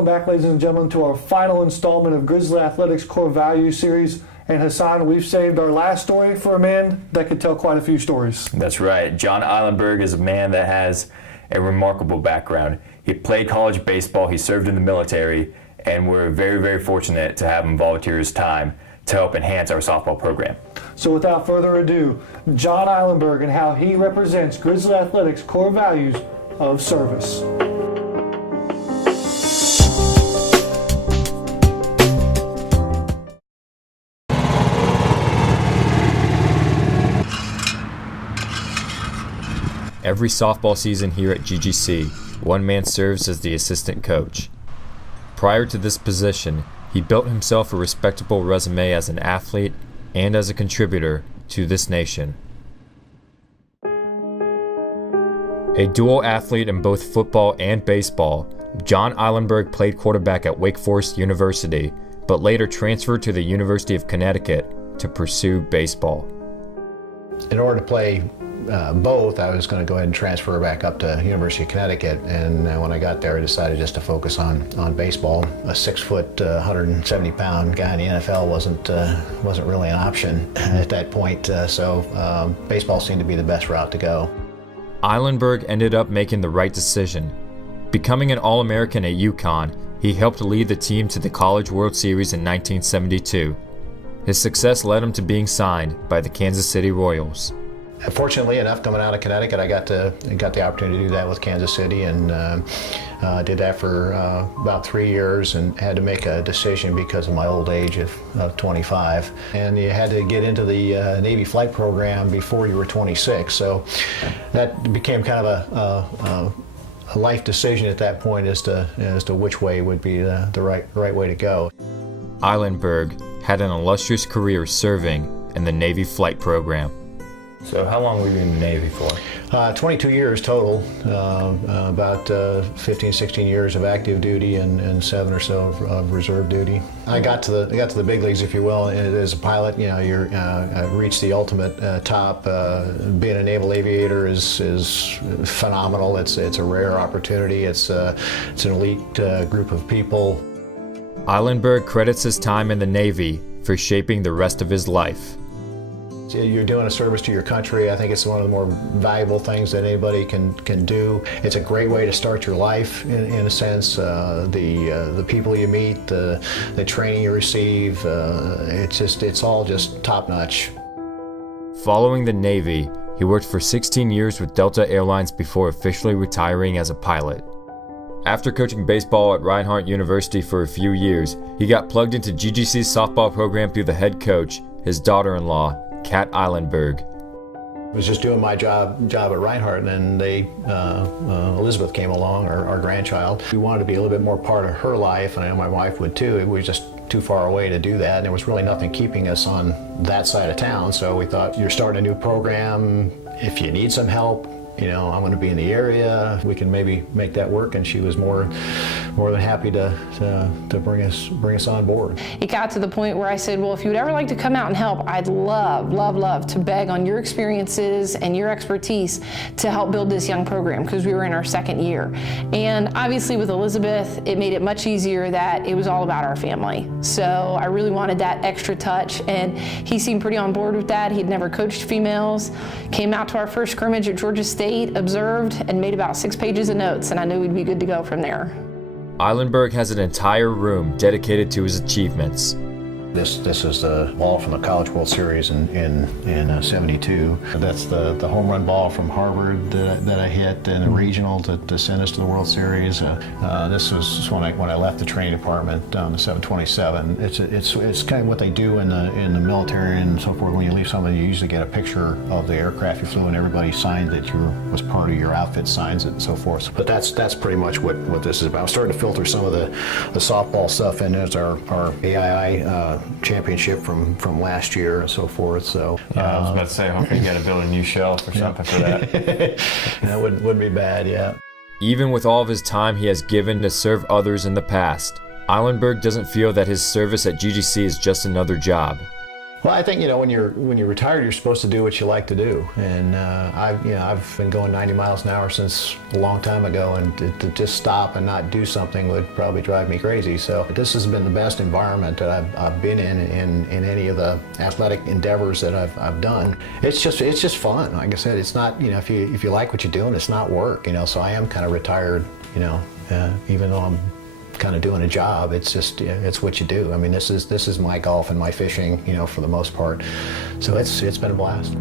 welcome back, ladies and gentlemen, to our final installment of Grizzly Athletics Core Value Series. And Hassan, we've saved our last story for a man that could tell quite a few stories. That's right. John Ihlenburg is a man that has a remarkable background. He played college baseball, he served in the military, and we're very, very fortunate to have him volunteer his time to help enhance our softball program. So without further ado, John Ihlenburg and how he represents Grizzly Athletics' core values of service. Every softball season here at GGC, one man serves as the assistant coach. Prior to this position, he built himself a respectable resume as an athlete and as a contributor to this nation. A dual athlete in both football and baseball, John Ihlenburg played quarterback at Wake Forest University, but later transferred to the University of Connecticut to pursue baseball. In order to play both, I was going to go ahead and transfer back up to University of Connecticut, and when I got there I decided just to focus on baseball. A 6-foot, 170-pound guy in the NFL wasn't really an option at that point, so baseball seemed to be the best route to go. Ihlenburg ended up making the right decision. Becoming an All-American at UConn, he helped lead the team to the College World Series in 1972. His success led him to being signed by the Kansas City Royals. Fortunately enough, coming out of Connecticut, I got the opportunity to do that with Kansas City, and did that for about 3 years, and had to make a decision because of my old age of 25. And you had to get into the Navy flight program before you were 26, so that became kind of a life decision at that point as to which way would be the right way to go. Ihlenburg had an illustrious career serving in the Navy flight program. So how long were you in the Navy for? 22 years total, about 15, 16 years of active duty and 7 or so of reserve duty. I got to the big leagues, if you will, and as a pilot, you know, you're reached the ultimate top. Being a naval aviator is phenomenal. It's a rare opportunity. It's an elite group of people. Ihlenburg credits his time in the Navy for shaping the rest of his life. You're doing a service to your country. I think it's one of the more valuable things that anybody can do. It's a great way to start your life, in a sense. The people you meet, the training you receive, it's all just top-notch. Following the Navy, he worked for 16 years with Delta Airlines before officially retiring as a pilot. After coaching baseball at Reinhardt University for a few years, he got plugged into GGC's softball program through the head coach, his daughter-in-law, Kat Ihlenburg. I was just doing my job at Reinhardt, and then Elizabeth came along, our grandchild. We wanted to be a little bit more part of her life, and I know my wife would too. It was just too far away to do that, and there was really nothing keeping us on that side of town. So we thought, you're starting a new program. If you need some help, you know, I'm going to be in the area. We can maybe make that work. And she was more than happy to bring us on board. It got to the point where I said, well, if you would ever like to come out and help, I'd love to beg on your experiences and your expertise to help build this young program, because we were in our second year. And obviously with Elizabeth, it made it much easier that it was all about our family. So I really wanted that extra touch, and he seemed pretty on board with that. He'd never coached females, came out to our first scrimmage at Georgia State, observed, and made about 6 pages of notes, and I knew we'd be good to go from there. Ihlenburg has an entire room dedicated to his achievements. This is the ball from the College World Series in '72. That's the home run ball from Harvard that I hit in a regional to send us to the World Series. This was when I left the training department on the 727. It's kind of what they do in the military and so forth. When you leave something, you usually get a picture of the aircraft you flew, and everybody signed that was part of your outfit, signs it and so forth. But that's pretty much what this is about. I'm starting to filter some of the softball stuff in. There's our AII championship from last year and so forth. So yeah, I was about to say, hopefully you got to build a new shelf or something for that. That wouldn't be bad, yeah. Even with all of his time he has given to serve others in the past, Ihlenburg doesn't feel that his service at GGC is just another job. Well, I think when you're retired, you're supposed to do what you like to do, and I've been going 90 miles an hour since a long time ago, and to just stop and not do something would probably drive me crazy. So this has been the best environment that I've been in any of the athletic endeavors that I've done. It's just fun. Like I said, it's not if you like what you're doing, it's not work. So I am kind of retired. Even though I'm kind of doing a job, it's just it's what you do. I mean, this is my golf and my fishing, for the most part. So it's been a blast.